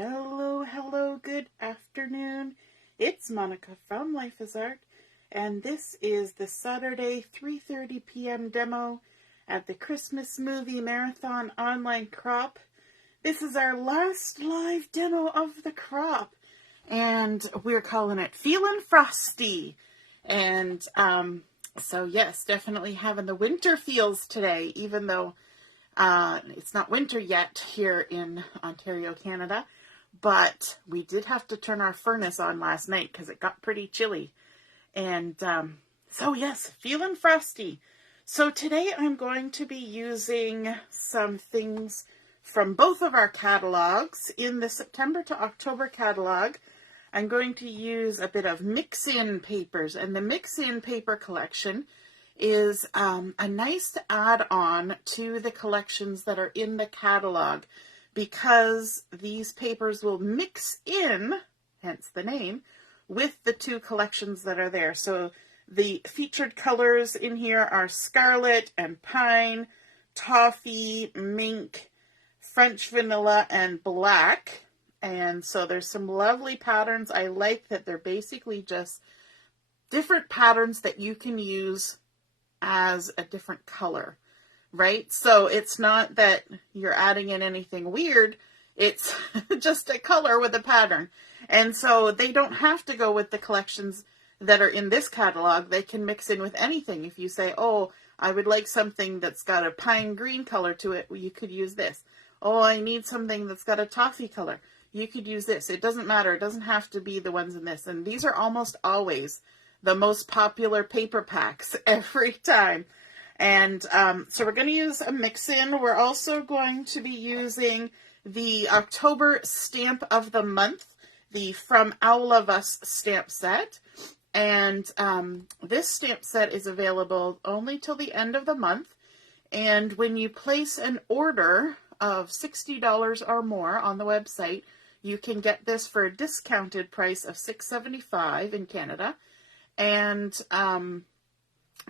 Hello, hello, good afternoon. It's Monica from Life is Art, and this is the Saturday 3:30 p.m. demo at the Christmas Movie Marathon online crop. This is our last live demo of the crop, and we're calling it Feelin Frosty. And so yes, definitely having the winter feels today, even though it's not winter yet here in Ontario, Canada. But we did have to turn our furnace on last night because it got pretty chilly. And so yes, Feelin Frosty. So today I'm going to be using some things from both of our catalogs. In the September to October catalog, I'm going to use a bit of mix-in papers. And the mix-in paper collection is a nice add-on to the collections that are in the catalog, because these papers will mix in, hence the name, with the two collections that are there. So the featured colors in here are scarlet and pine, toffee, mink, French vanilla, and black. And so there's some lovely patterns. I like that they're basically just different patterns that you can use as a different color. Right? So it's not that you're adding in anything weird. It's just a color with a pattern. And so they don't have to go with the collections that are in this catalog. They can mix in with anything. If you say, oh, I would like something that's got a pine green color to it, well, you could use this. Oh, I need something that's got a toffee color. You could use this. It doesn't matter. It doesn't have to be the ones in this. And these are almost always the most popular paper packs every time. And so we're going to use a mix-in. We're also going to be using the October stamp of the month, the From All of Us stamp set. And this stamp set is available only till the end of the month. And when you place an order of $60 or more on the website, you can get this for a discounted price of $6.75 in Canada. And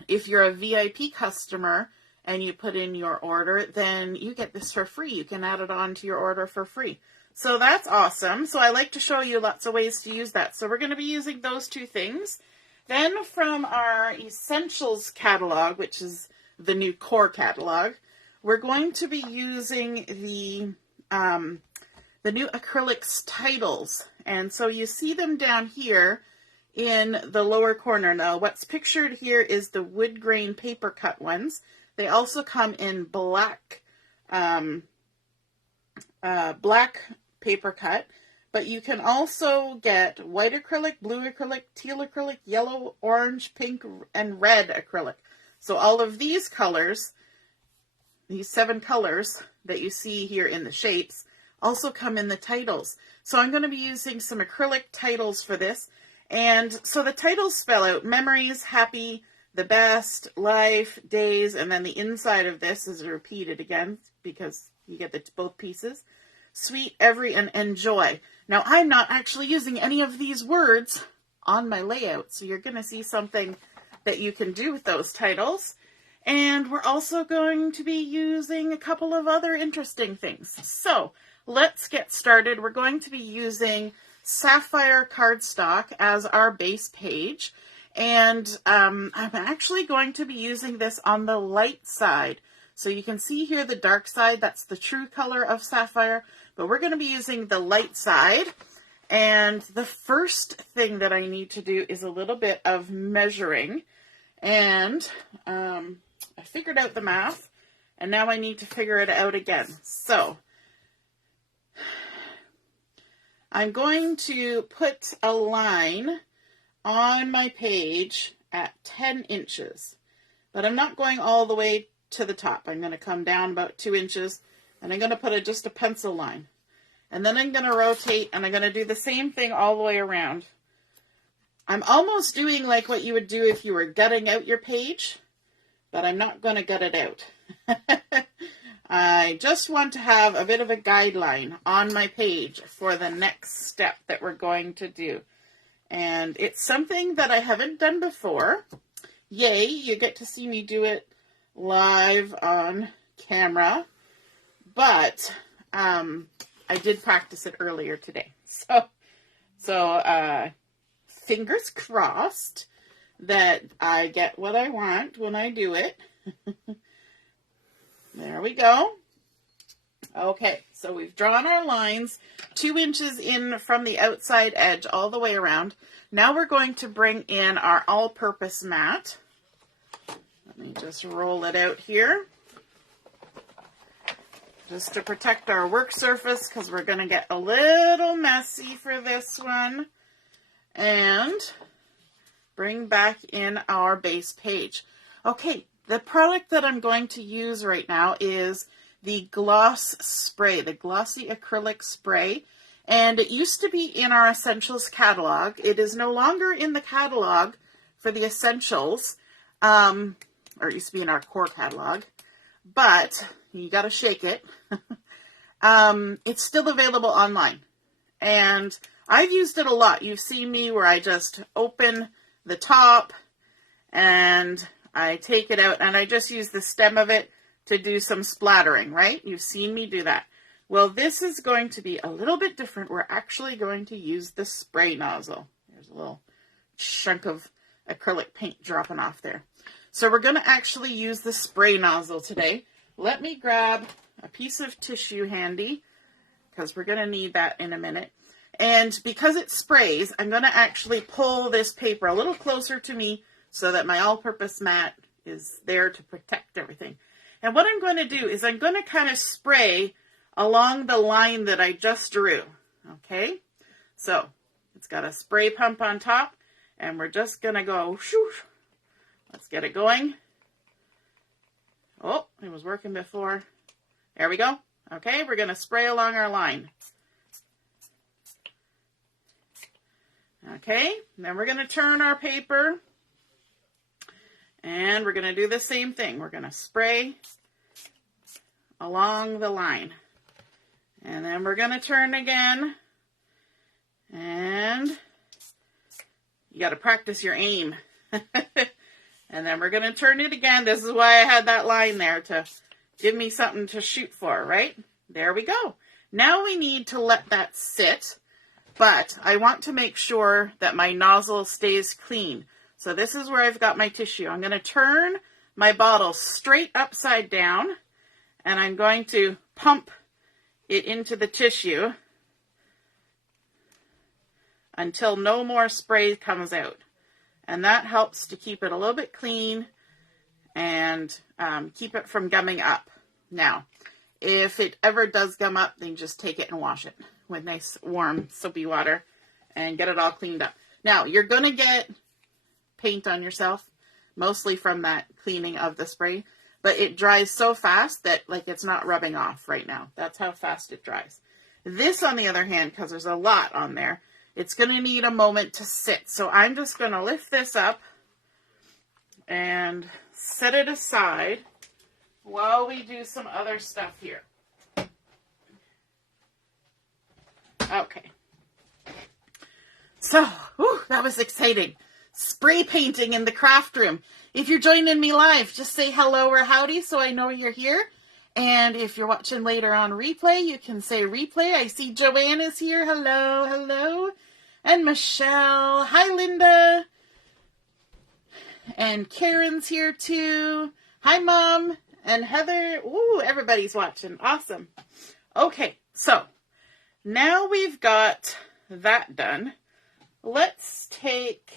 if you're a VIP customer and you put in your order, then you get this for free. You can add it on to your order for free. So that's awesome. So I like to show you lots of ways to use that. So we're going to be using those two things. Then from our Essentials catalog, which is the new core catalog, we're going to be using the new acrylics titles. And so you see them down here in the lower corner. Now, what's pictured here is the wood grain paper cut ones. They also come in black, black paper cut, but you can also get white acrylic, blue acrylic, teal acrylic, yellow, orange, pink, and red acrylic. So all of these colors, these 7 colors that you see here in the shapes, also come in the titles. So I'm going to be using some acrylic titles for this. And so the titles spell out memories, happy, the best, life, days, and then the inside of this is repeated again because you get both pieces. Sweet, every, and enjoy. Now, I'm not actually using any of these words on my layout, so you're going to see something that you can do with those titles. And we're also going to be using a couple of other interesting things. So let's get started. We're going to be using Sapphire cardstock as our base page, and I'm actually going to be using this on the light side. So you can see here the dark side, that's the true color of Sapphire, but we're going to be using the light side. And the first thing that I need to do is a little bit of measuring, and I figured out the math, and now I need to figure it out again. So I'm going to put a line on my page at 10 inches, but I'm not going all the way to the top. I'm going to come down about 2 inches, and I'm going to put just a pencil line. And then I'm going to rotate, and I'm going to do the same thing all the way around. I'm almost doing like what you would do if you were gutting out your page, but I'm not going to gut it out. I just want to have a bit of a guideline on my page for the next step that we're going to do. And it's something that I haven't done before. Yay, you get to see me do it live on camera. But I did practice it earlier today. So fingers crossed that I get what I want when I do it. There we go. Okay, so we've drawn our lines 2 inches in from the outside edge all the way around. Now we're going to bring in our all-purpose mat. Let me just roll it out here. Just to protect our work surface, because we're going to get a little messy for this one. And bring back in our base page. Okay, the product that I'm going to use right now is the gloss spray, the glossy acrylic spray. And it used to be in our essentials catalog. It is no longer in the catalog for the essentials, or it used to be in our core catalog, but you got to shake it. It's still available online. And I've used it a lot. You've seen me where I just open the top and I take it out and I just use the stem of it to do some splattering, right? You've seen me do that. Well, this is going to be a little bit different. We're actually going to use the spray nozzle. There's a little chunk of acrylic paint dropping off there. So we're going to actually use the spray nozzle today. Let me grab a piece of tissue handy because we're going to need that in a minute. And because it sprays, I'm going to actually pull this paper a little closer to me so that my all-purpose mat is there to protect everything. And what I'm going to do is I'm going to kind of spray along the line that I just drew. Okay? So it's got a spray pump on top and we're just going to go, shoo. Let's get it going. Oh, it was working before. There we go. Okay, we're going to spray along our line. Okay, then we're going to turn our paper. And we're going to do the same thing. We're going to spray along the line. And then we're going to turn again. And you got to practice your aim. And then we're going to turn it again. This is why I had that line there to give me something to shoot for, right? There we go. Now we need to let that sit, but I want to make sure that my nozzle stays clean. So this is where I've got my tissue. I'm going to turn my bottle straight upside down, and I'm going to pump it into the tissue until no more spray comes out. And that helps to keep it a little bit clean and keep it from gumming up. Now, if it ever does gum up, then just take it and wash it with nice warm soapy water and get it all cleaned up. Now, you're going to get paint on yourself, mostly from that cleaning of the spray, but it dries so fast that like it's not rubbing off right now. That's how fast it dries. This, on the other hand, because there's a lot on there, it's going to need a moment to sit. So I'm just going to lift this up and set it aside while we do some other stuff here. Okay. So, that was exciting. Spray painting in the craft room. If you're joining me live, just say hello or howdy so I know you're here. And if you're watching later on replay, you can say replay. I see Joanne is here. Hello, hello. And Michelle. Hi, Linda. And Karen's here too. Hi, Mom. And Heather. Ooh, everybody's watching. Awesome. Okay, so now we've got that done. Let's take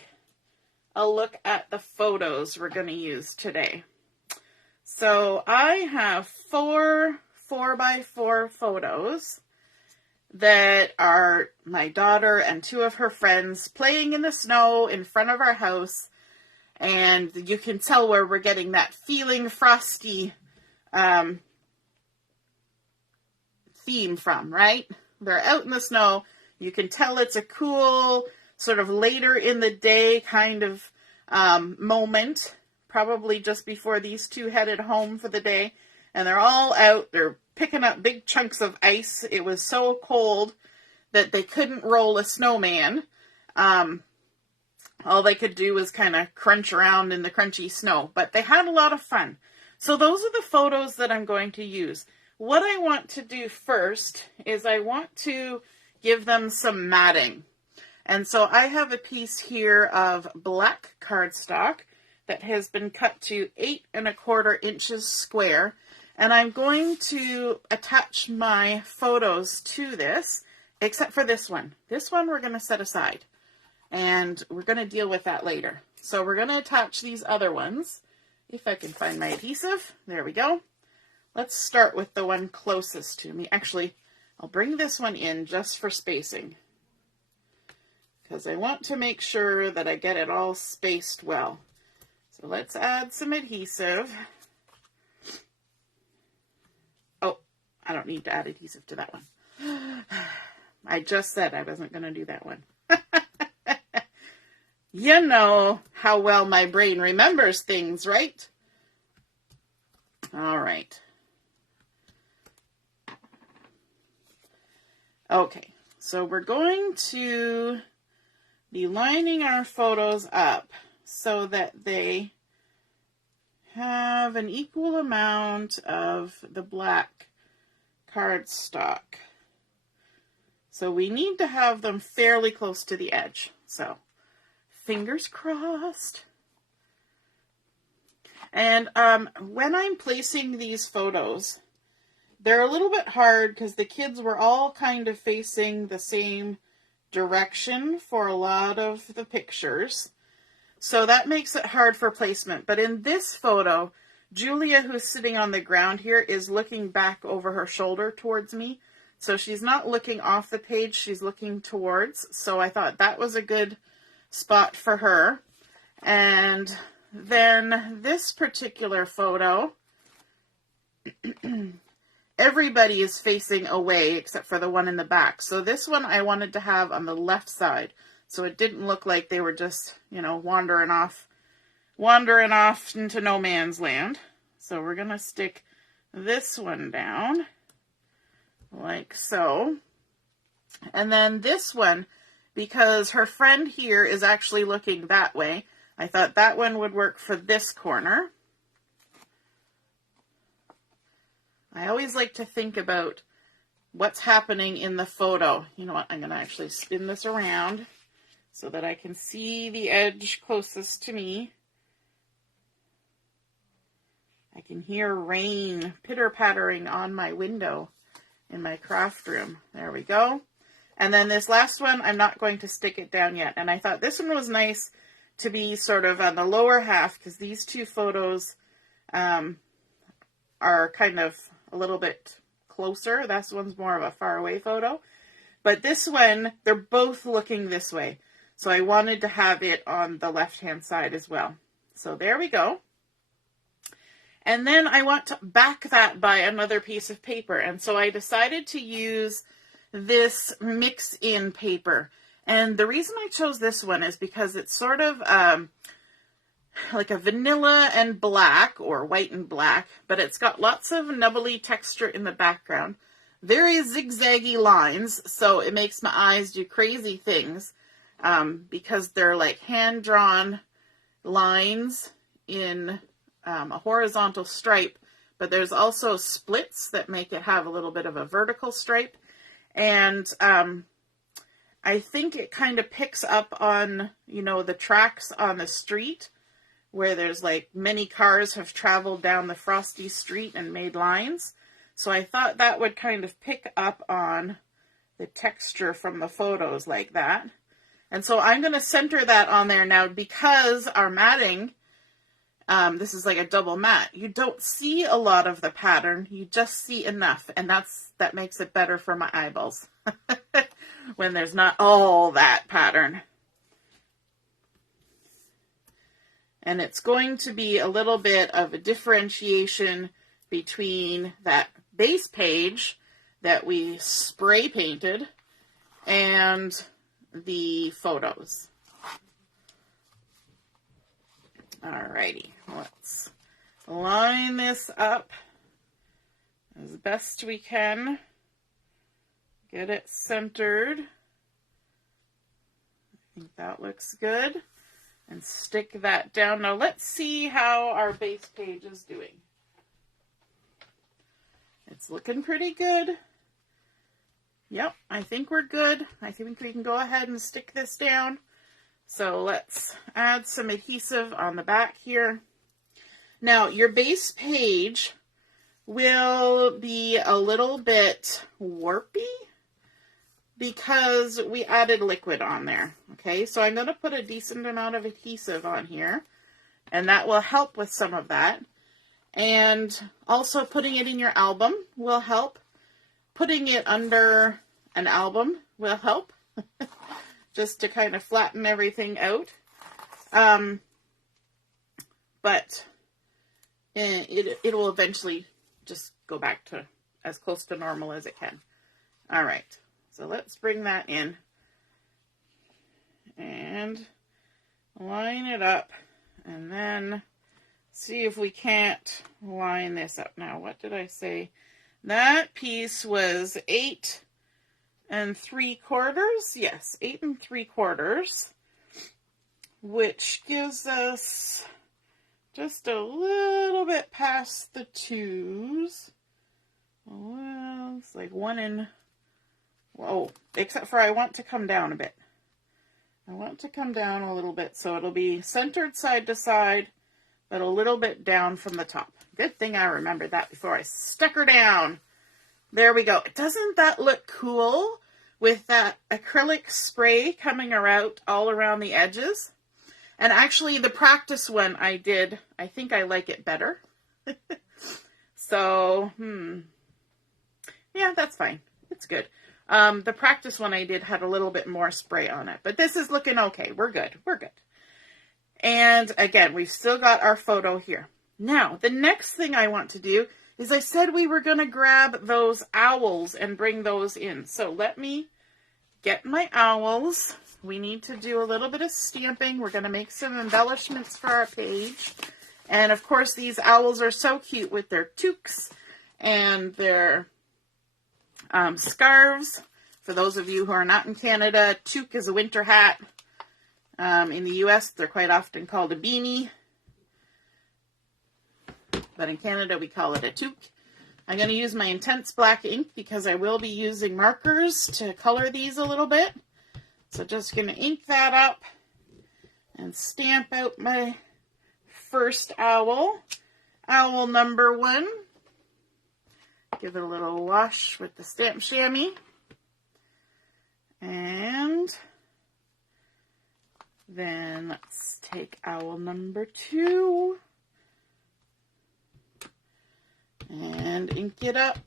a look at the photos we're going to use today. So I have 4 4x4 photos that are my daughter and 2 of her friends playing in the snow in front of our house. And you can tell where we're getting that Feelin Frosty theme from, right? They're out in the snow. You can tell it's a cool sort of later in the day kind of moment, probably just before these 2 headed home for the day. And they're all out. They're picking up big chunks of ice. It was so cold that they couldn't roll a snowman. All they could do was kind of crunch around in the crunchy snow. But they had a lot of fun. So those are the photos that I'm going to use. what I want to do first is I want to give them some matting. And so I have a piece here of black cardstock that has been cut to 8 1/4 inches square. And I'm going to attach my photos to this, except for this one. This one we're going to set aside, and we're going to deal with that later. So we're going to attach these other ones. If I can find my adhesive, there we go. Let's start with the one closest to me. Actually, I'll bring this one in just for spacing, because I want to make sure that I get it all spaced well. So let's add some adhesive. Oh, I don't need to add adhesive to that one. I just said I wasn't going to do that one. You know how well my brain remembers things, right? All right. Okay, so we're going to be lining our photos up so that they have an equal amount of the black cardstock. So we need to have them fairly close to the edge. So fingers crossed. And when I'm placing these photos, they're a little bit hard because the kids were all kind of facing the same direction for a lot of the pictures. So that makes it hard for placement. But in this photo, Julia, who's sitting on the ground here, is looking back over her shoulder towards me. So she's not looking off the page, she's looking towards. So I thought that was a good spot for her. And then this particular photo, everybody is facing away except for the one in the back. So this one I wanted to have on the left side, so it didn't look like they were just, you know, wandering off into no man's land. So we're going to stick this one down like so. And then this one, because her friend here is actually looking that way, I thought that one would work for this corner. I always like to think about what's happening in the photo. You know what? I'm going to actually spin this around so that I can see the edge closest to me. I can hear rain pitter-pattering on my window in my craft room. There we go. And then this last one, I'm not going to stick it down yet. And I thought this one was nice to be sort of on the lower half, because these two photos are kind of a little bit closer. That one's more of a far away photo. But this one, they're both looking this way. So I wanted to have it on the left-hand side as well. So there we go. And then I want to back that by another piece of paper. And so I decided to use this mix-in paper. And the reason I chose this one is because it's sort of like a vanilla and black, or white and black, but it's got lots of nubbly texture in the background. Very zigzaggy lines, so it makes my eyes do crazy things because they're like hand-drawn lines in a horizontal stripe, but there's also splits that make it have a little bit of a vertical stripe. And I think it kind of picks up on, you know, the tracks on the street where there's like many cars have traveled down the Frosty street and made lines. So I thought that would kind of pick up on the texture from the photos like that. And so I'm going to center that on there now, because our matting, this is like a double mat. You don't see a lot of the pattern. You just see enough. And that makes it better for my eyeballs when there's not all that pattern. And it's going to be a little bit of a differentiation between that base page that we spray painted and the photos. Alrighty, let's line this up as best we can. Get it centered. I think that looks good. And stick that down. Now let's see how our base page is doing. It's looking pretty good. Yep, I think we're good. I think we can go ahead and stick this down. So let's add some adhesive on the back here. Now, your base page will be a little bit warpy because we added liquid on there. Okay, so I'm going to put a decent amount of adhesive on here, and that will help with some of that. And also putting it in your album will help. Putting it under an album will help, just to kind of flatten everything out. But it will eventually just go back to as close to normal as it can. All right, so let's bring that in and line it up, and then see if we can't line this up. Now, what did I say? That piece was 8 3/4. Yes, 8 3/4, which gives us just a little bit past the 2s. Well, it's like 1 whoa, except for I want to come down a bit. I want to come down a little bit so it'll be centered side to side, but a little bit down from the top. Good thing I remembered that before I stuck her down. There we go. Doesn't that look cool with that acrylic spray coming around all around the edges? And actually the practice one I did, I think I like it better. So, yeah, that's fine. It's good. The practice one I did had a little bit more spray on it, but this is looking okay. We're good. We're good. And again, we've still got our photo here. Now, the next thing I want to do is I said we were going to grab those owls and bring those in. So let me get my owls. We need to do a little bit of stamping. We're going to make some embellishments for our page. And of course, these owls are so cute with their toques and their scarves. For those of you who are not in Canada, toque is a winter hat. In the US, they're quite often called a beanie. But in Canada, we call it a toque. I'm going to use my intense black ink because I will be using markers to color these a little bit. So just going to ink that up and stamp out my first owl. Owl number 1. Give it a little wash with the stamp chamois. And then let's take owl number 2 and ink it up.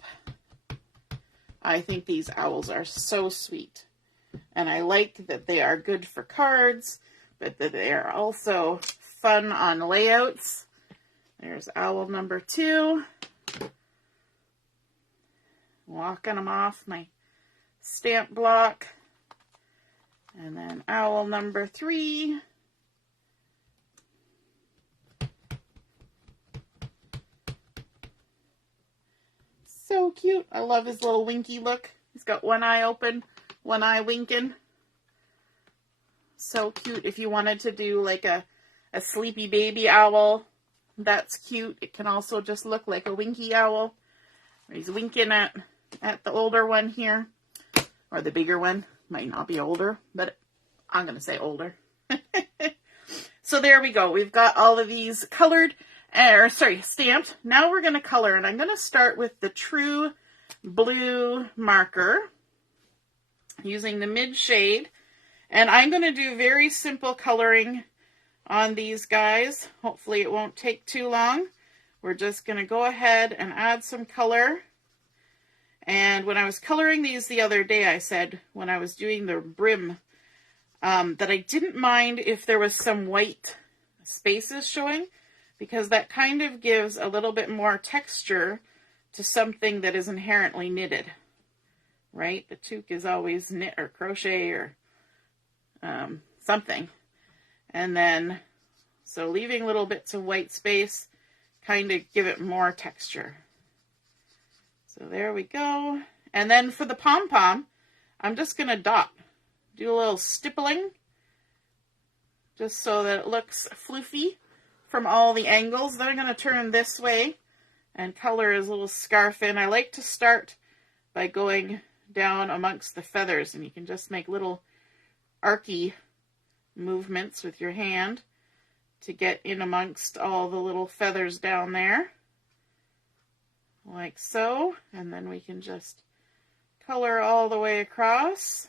I think these owls are so sweet. And I like that they are good for cards, but that they are also fun on layouts. There's owl number 2. Walking them off my stamp block. And then owl number 3. So cute. I love his little winky look. He's got one eye open, one eye winking. So cute. If you wanted to do like a sleepy baby owl, that's cute. It can also just look like a winky owl. He's winking at the older one here, or the bigger one. Might not be older, but I'm going to say older. So there we go. We've got all of these colored, stamped. Now we're going to color, and I'm going to start with the True Blue marker using the mid shade. And I'm going to do very simple coloring on these guys. Hopefully it won't take too long. We're just going to go ahead and add some color. And when I was coloring these the other day, I said when I was doing the brim that I didn't mind if there was some white spaces showing, because that kind of gives a little bit more texture to something that is inherently knitted, right? The toque is always knit or crochet or something. And then, so leaving little bits of white space kind of give it more texture. So there we go. And then for the pom-pom, I'm just going to dot. Do a little stippling, just so that it looks floofy from all the angles. Then I'm going to turn this way and color his little scarf in. I like to start by going down amongst the feathers, and you can just make little archy movements with your hand to get in amongst all the little feathers down there, like so, and then we can just color all the way across.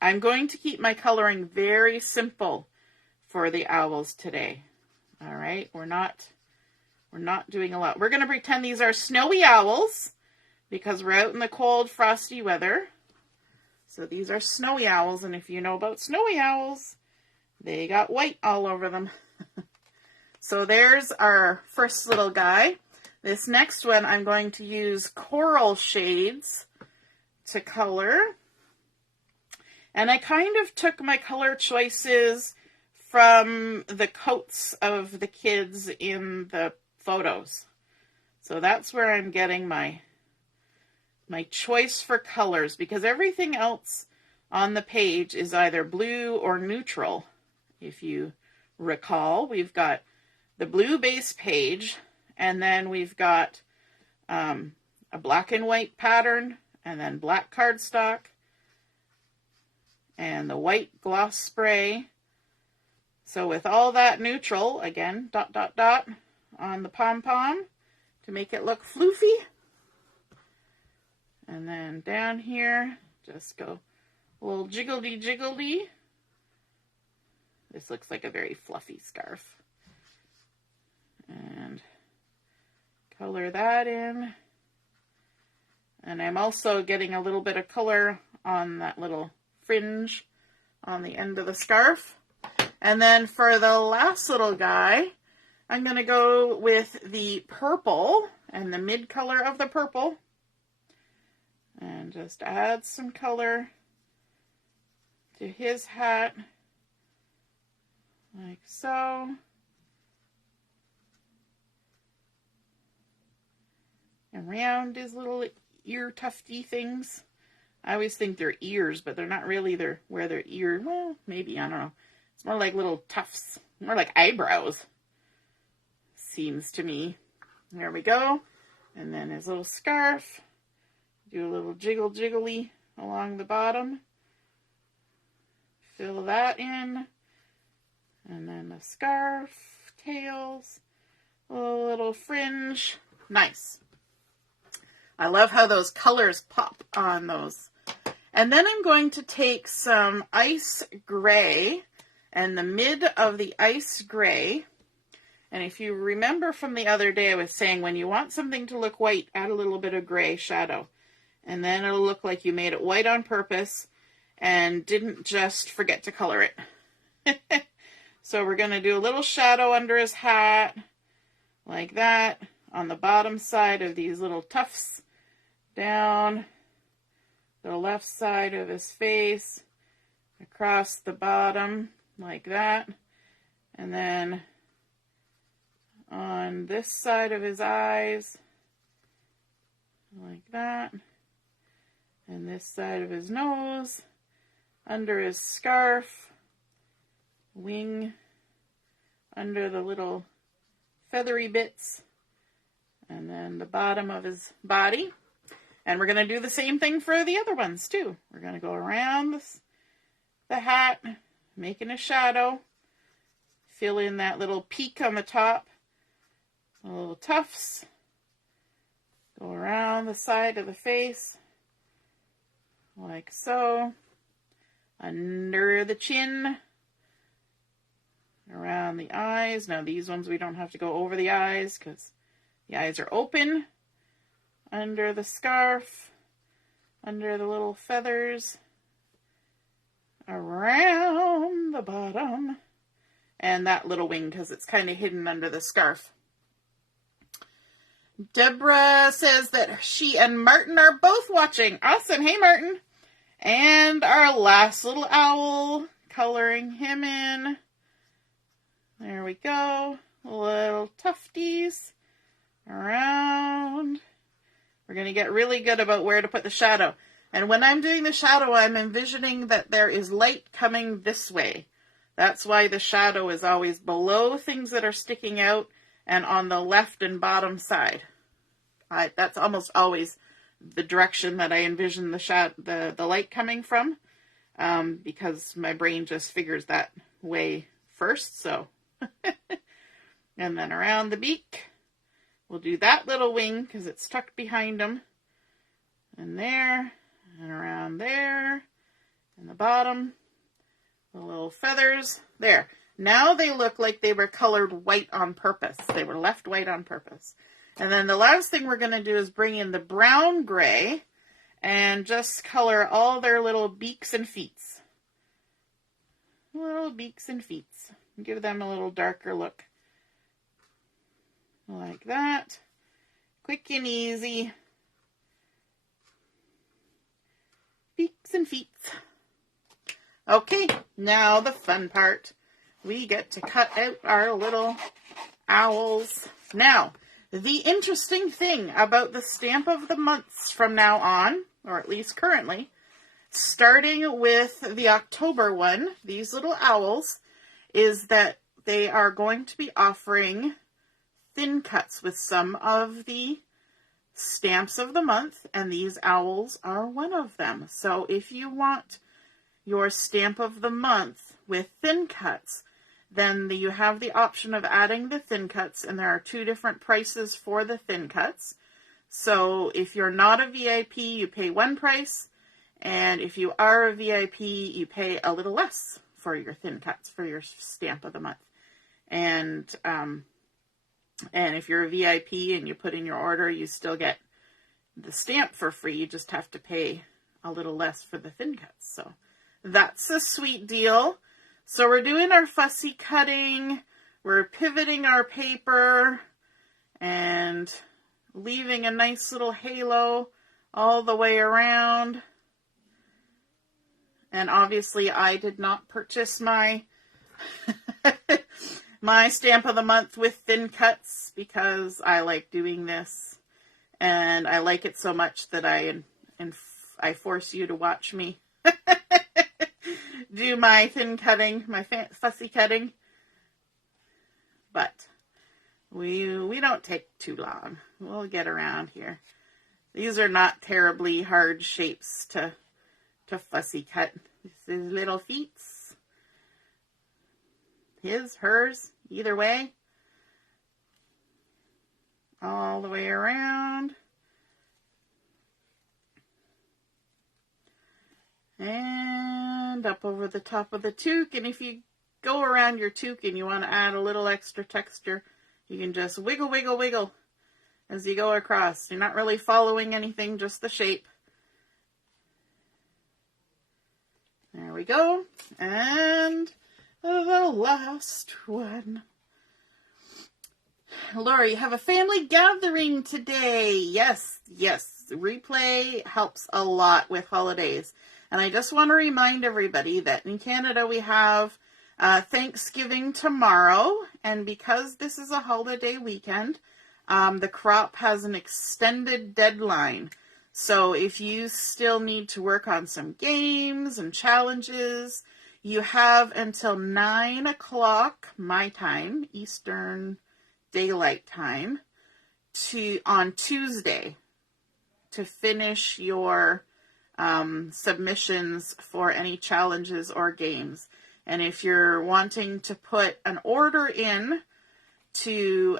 I'm going to keep my coloring very simple for the owls today. All right, we're not doing a lot. We're going to pretend these are snowy owls because we're out in the cold, frosty weather. So these are snowy owls, and if you know about snowy owls, they got white all over them. So there's our first little guy. This next one, I'm going to use coral shades to color. And I kind of took my color choices from the coats of the kids in the photos. So that's where I'm getting my choice for colors, because everything else on the page is either blue or neutral. If you recall, we've got the blue base page, and then we've got a black and white pattern, and then black cardstock, and the white gloss spray. So with all that neutral, again, dot, dot, dot on the pom-pom to make it look floofy. And then down here, just go a little jiggledy-jiggledy. This looks like a very fluffy scarf. And color that in. And I'm also getting a little bit of color on that little fringe on the end of the scarf. And then for the last little guy, I'm going to go with the purple and the mid color of the purple. And just add some color to his hat, like so. And around his little ear tufty things. I always think they're ears, but they're not really where their ear, well, maybe, I don't know. It's more like little tufts, more like eyebrows, seems to me. There we go. And then his little scarf. Do a little jiggle-jiggly along the bottom. Fill that in. And then the scarf, tails, a little fringe. Nice. I love how those colors pop on those. And then I'm going to take some ice gray and the mid of the ice gray. And if you remember from the other day, I was saying when you want something to look white, add a little bit of gray shadow. And then it'll look like you made it white on purpose and didn't just forget to color it. So we're going to do a little shadow under his hat, like that, on the bottom side of these little tufts, down the left side of his face, across the bottom, like that, and then on this side of his eyes, like that, and this side of his nose, under his scarf, wing, under the little feathery bits, and then the bottom of his body. And we're going to do the same thing for the other ones too. We're going to go around the hat, making a shadow, fill in that little peak on the top, the little tufts, go around the side of the face, like so, under the chin, around the eyes. Now these ones we don't have to go over the eyes because the eyes are open, under the scarf, under the little feathers, around the bottom, and that little wing because it's kind of hidden under the scarf. Deborah says that she and Martin are both watching. Awesome. Hey, Martin. And our last little owl, coloring him in. There we go. Little tufties around. We're going to get really good about where to put the shadow. And when I'm doing the shadow, I'm envisioning that there is light coming this way. That's why the shadow is always below things that are sticking out and on the left and bottom side. That's almost always the direction that I envision the light coming from, because my brain just figures that way first. So, and then around the beak, we'll do that little wing because it's tucked behind them, and there, and around there, and the bottom, the little feathers there. Now they look like they were colored white on purpose. They were left white on purpose. And then the last thing we're going to do is bring in the brown gray and just color all their little beaks and feet. Little beaks and feet. Give them a little darker look. Like that. Quick and easy. Beaks and feet. Okay, now the fun part. We get to cut out our little owls. Now, the interesting thing about the stamp of the months from now on, or at least currently, starting with the October one, these little owls, is that they are going to be offering thin cuts with some of the stamps of the month, and these owls are one of them. So if you want your stamp of the month with thin cuts, then you have the option of adding the thin cuts, and there are 2 different prices for the thin cuts. So if you're not a VIP, you pay one price, and if you are a VIP, you pay a little less for your thin cuts, for your stamp of the month. And if you're a VIP and you put in your order, you still get the stamp for free. You just have to pay a little less for the thin cuts. So that's a sweet deal. So we're doing our fussy cutting, we're pivoting our paper, and leaving a nice little halo all the way around. And obviously I did not purchase my my stamp of the month with thin cuts because I like doing this. And I like it so much that I force you to watch me do my thin cutting, my fussy cutting. But we don't take too long. We'll get around here. These are not terribly hard shapes to fussy cut. This is little feet. His, hers, either way. All the way around. And up over the top of the toque. And if you go around your toque and you want to add a little extra texture, you can just wiggle, wiggle, wiggle as you go across. You're not really following anything, just the shape. There we go. And the last one. Lori, have a family gathering today. Yes. Replay helps a lot with holidays. And I just want to remind everybody that in Canada we have Thanksgiving tomorrow. And because this is a holiday weekend, the crop has an extended deadline. So if you still need to work on some games and challenges, you have until 9 o'clock my time, Eastern Daylight Time, on Tuesday to finish your submissions for any challenges or games. And if you're wanting to put an order in to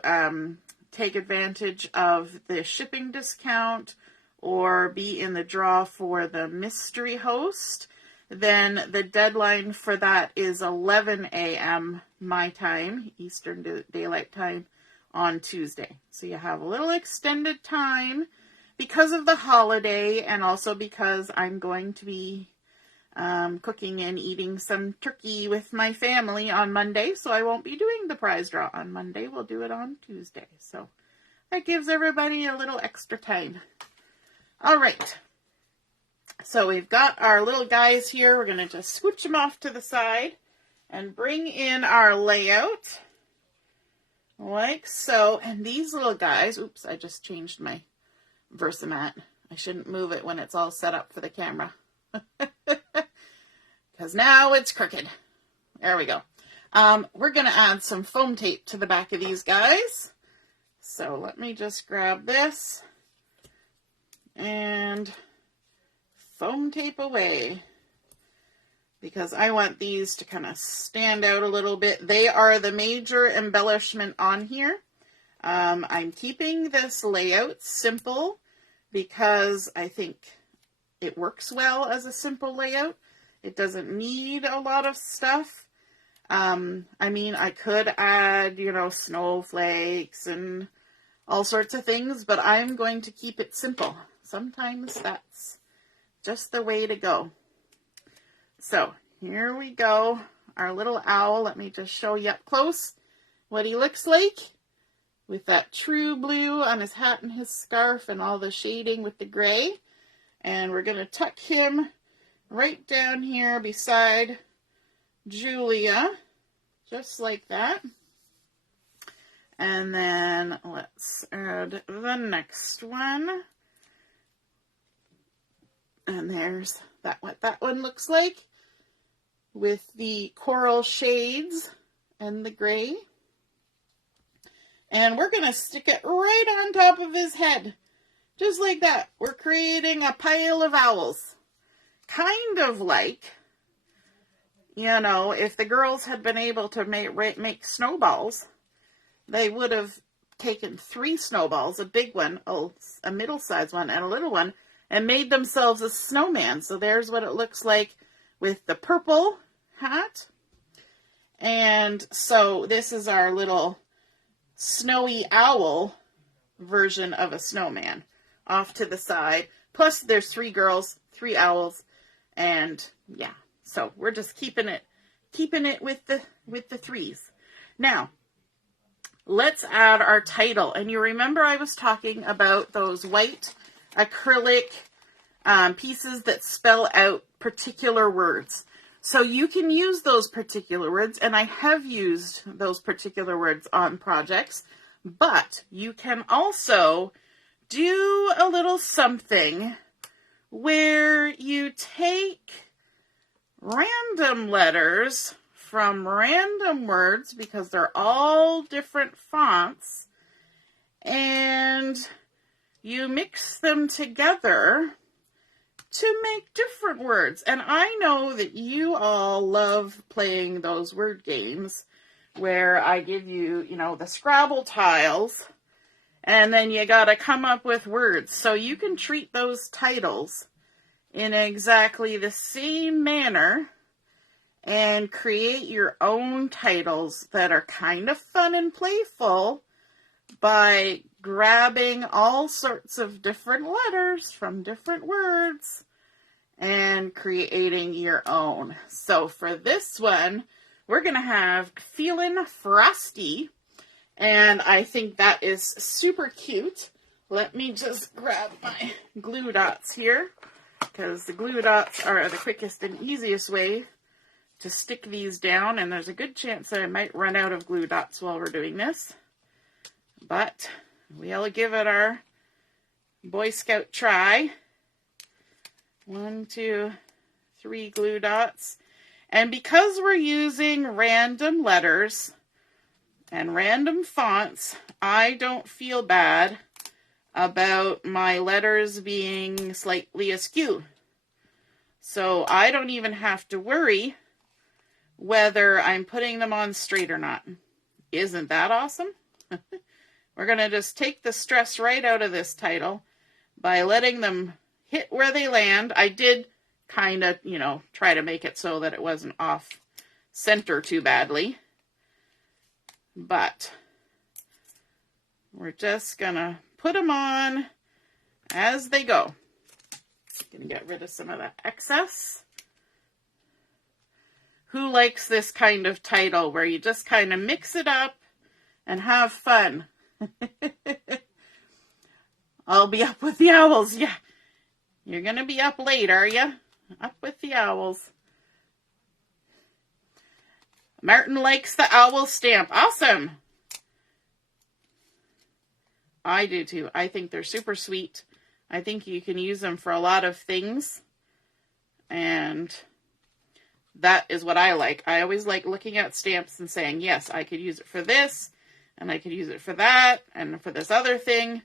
take advantage of the shipping discount or be in the draw for the mystery host, then the deadline for that is 11 a.m. my time, Eastern Daylight Time, on Tuesday. So you have a little extended time because of the holiday, and also because I'm going to be cooking and eating some turkey with my family on Monday, so I won't be doing the prize draw on Monday. We'll do it on Tuesday. So that gives everybody a little extra time. All right. So we've got our little guys here. We're going to just scooch them off to the side and bring in our layout like so. And these little guys, oops, I just changed my Versamat. I shouldn't move it when it's all set up for the camera. Because now it's crooked. There we go. We're going to add some foam tape to the back of these guys. So let me just grab this and foam tape away, because I want these to kind of stand out a little bit. They are the major embellishment on here. I'm keeping this layout simple because I think it works well as a simple layout. It doesn't need a lot of stuff. I mean, I could add, snowflakes and all sorts of things, but I'm going to keep it simple. Sometimes that's just the way to go. So here we go. Our little owl. Let me just show you up close what he looks like with that true blue on his hat and his scarf and all the shading with the gray. And we're going to tuck him right down here beside Julia, just like that. And then let's add the next one. And there's what that one looks like with the coral shades and the gray. And we're going to stick it right on top of his head. Just like that. We're creating a pile of owls. Kind of like, if the girls had been able to make snowballs, they would have taken 3 snowballs, a big one, a middle-sized one, and a little one, and made themselves a snowman. So there's what it looks like with the purple hat. And so this is our little snowy owl version of a snowman off to the side. Plus there's 3 girls, 3 owls, and yeah. So we're just keeping it with the 3s. Now, let's add our title. And you remember I was talking about those white acrylic pieces that spell out particular words. So you can use those particular words, and I have used those particular words on projects, but you can also do a little something where you take random letters from random words, because they're all different fonts, and you mix them together to make different words. And I know that you all love playing those word games where I give you, the Scrabble tiles, and then you got to come up with words. So you can treat those titles in exactly the same manner and create your own titles that are kind of fun and playful by grabbing all sorts of different letters from different words and creating your own. So for this one, we're going to have Feelin Frosty, and I think that is super cute. Let me just grab my glue dots here, because the glue dots are the quickest and easiest way to stick these down, and there's a good chance that I might run out of glue dots while we're doing this. But we'll give it our Boy Scout try. 1, 2, 3 glue dots. And because we're using random letters and random fonts, I don't feel bad about my letters being slightly askew. So I don't even have to worry whether I'm putting them on straight or not. Isn't that awesome? We're going to just take the stress right out of this title by letting them hit where they land. I did kind of, try to make it so that it wasn't off center too badly. But we're just going to put them on as they go. Going to get rid of some of that excess. Who likes this kind of title where you just kind of mix it up and have fun? I'll be up with the owls. Yeah. You're going to be up late, are you? Up with the owls. Martin likes the owl stamp. Awesome. I do too. I think they're super sweet. I think you can use them for a lot of things. And that is what I like. I always like looking at stamps and saying, yes, I could use it for this, and I could use it for that, and for this other thing.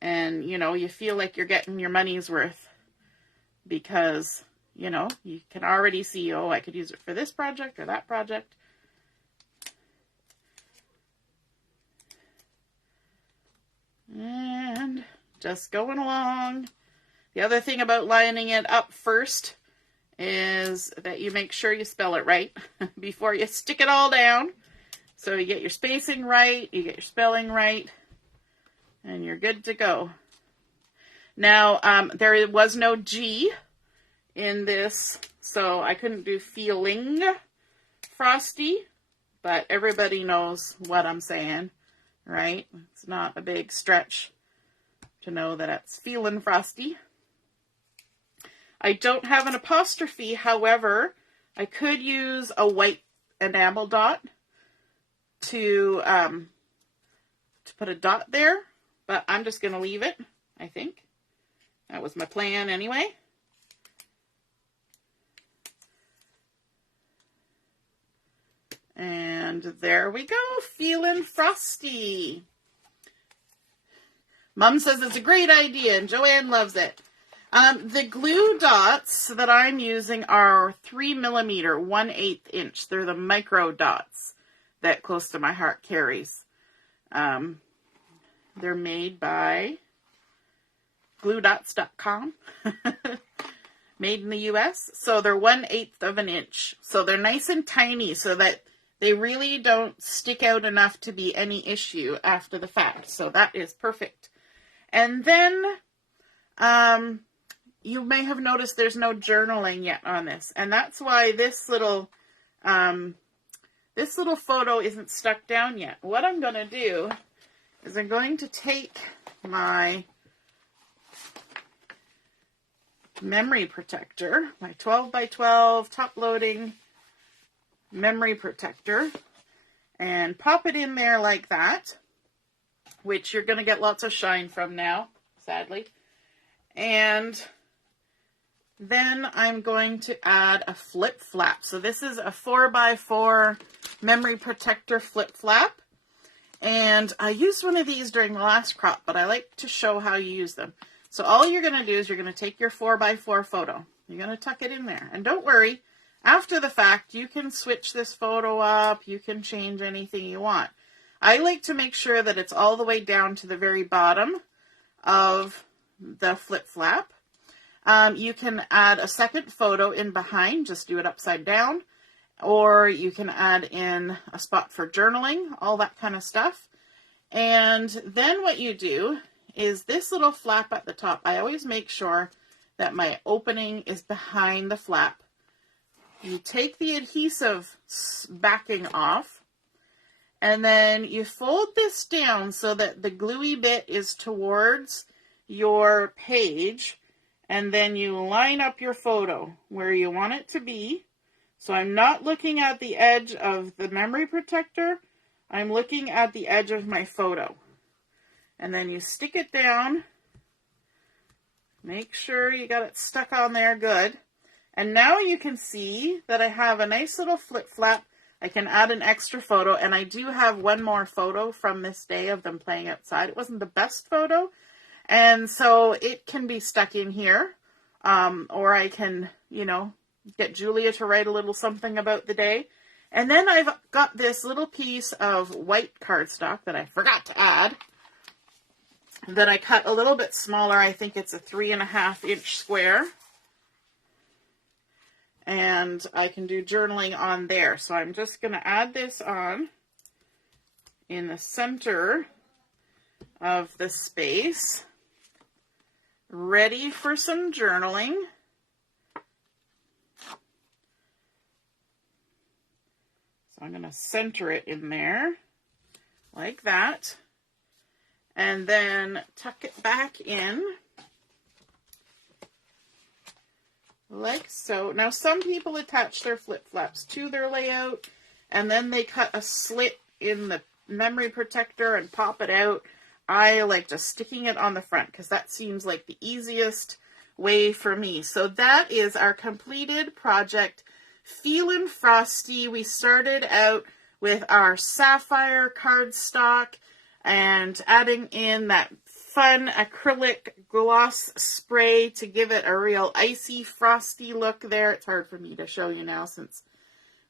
And, you know, you feel like you're getting your money's worth because, you know, you can already see, oh, I could use it for this project or that project. And just going along. The other thing about lining it up first is that you make sure you spell it right before you stick it all down. So you get your spacing right, you get your spelling right, and you're good to go. Now, there was no G in this, so I couldn't do feeling Frosty, but everybody knows what I'm saying, right? It's not a big stretch to know that it's Feelin Frosty. I don't have an apostrophe, however, I could use a white enamel dot to put a dot there, but I'm just going to leave it, I think. That was my plan anyway. And there we go, Feelin Frosty. Mom says it's a great idea, and Joanne loves it. The glue dots that I'm using are 3mm, 1/8 inch. They're the micro dots that Close to My Heart carries. They're made by gluedots.com. Made in the US. So they're 1/8 of an inch. So they're nice and tiny so that they really don't stick out enough to be any issue after the fact. So that is perfect. And then you may have noticed there's no journaling yet on this. And that's why this little photo isn't stuck down yet. What I'm going to do is I'm going to take my memory protector, my 12 by 12 top loading memory protector, and pop it in there like that, which you're going to get lots of shine from now, sadly. And then I'm going to add a flip flap. So this is a 4x4 memory protector flip flap. And I used one of these during the last crop, but I like to show how you use them. So all you're going to do is you're going to take your 4x4 photo. You're going to tuck it in there. And don't worry, after the fact, you can switch this photo up. You can change anything you want. I like to make sure that it's all the way down to the very bottom of the flip flap. You can add a second photo in behind, just do it upside down, or you can add in a spot for journaling, all that kind of stuff. And then what you do is this little flap at the top, I always make sure that my opening is behind the flap. You take the adhesive backing off, and then you fold this down so that the gluey bit is towards your page. And then you line up your photo where you want it to be. So I'm not looking at the edge of the memory protector. I'm looking at the edge of my photo. And then you stick it down. Make sure you got it stuck on there good. And now you can see that I have a nice little flip flap. I can add an extra photo. And I do have one more photo from this day of them playing outside. It wasn't the best photo. And so it can be stuck in here, or I can, you know, get Julia to write a little something about the day. And then I've got this little piece of white cardstock that I forgot to add, that I cut a little bit smaller. I think it's a 3.5 inch square. And I can do journaling on there. So I'm just going to add this on in the center of the space. Ready for some journaling. So I'm going to center it in there like that. And then tuck it back in like so. Now some people attach their flip flaps to their layout and then they cut a slit in the memory protector and pop it out. I like just sticking it on the front because that seems like the easiest way for me. So that is our completed project, Feelin Frosty. We started out with our Sapphire cardstock and adding in that fun acrylic gloss spray to give it a real icy, frosty look there. It's hard for me to show you now since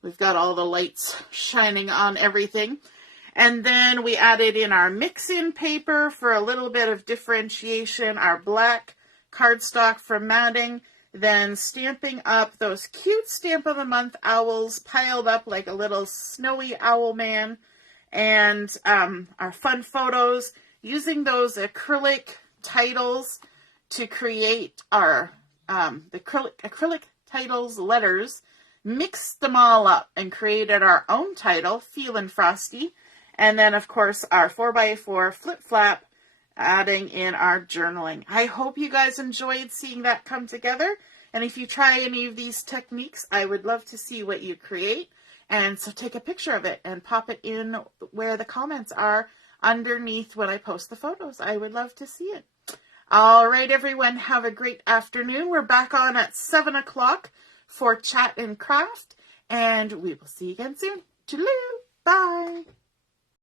we've got all the lights shining on everything. And then we added in our mix-in paper for a little bit of differentiation, our black cardstock for matting, then stamping up those cute Stamp of the Month owls piled up like a little snowy owl man, and our fun photos, using those acrylic titles to create our the acrylic titles letters, mixed them all up and created our own title, Feelin Frosty. And then, of course, our 4x4 flip-flap, adding in our journaling. I hope you guys enjoyed seeing that come together. And if you try any of these techniques, I would love to see what you create. And so take a picture of it and pop it in where the comments are underneath when I post the photos. I would love to see it. All right, everyone, have a great afternoon. We're back on at 7 o'clock for Chat and Craft. And we will see you again soon. Toodaloo. Bye.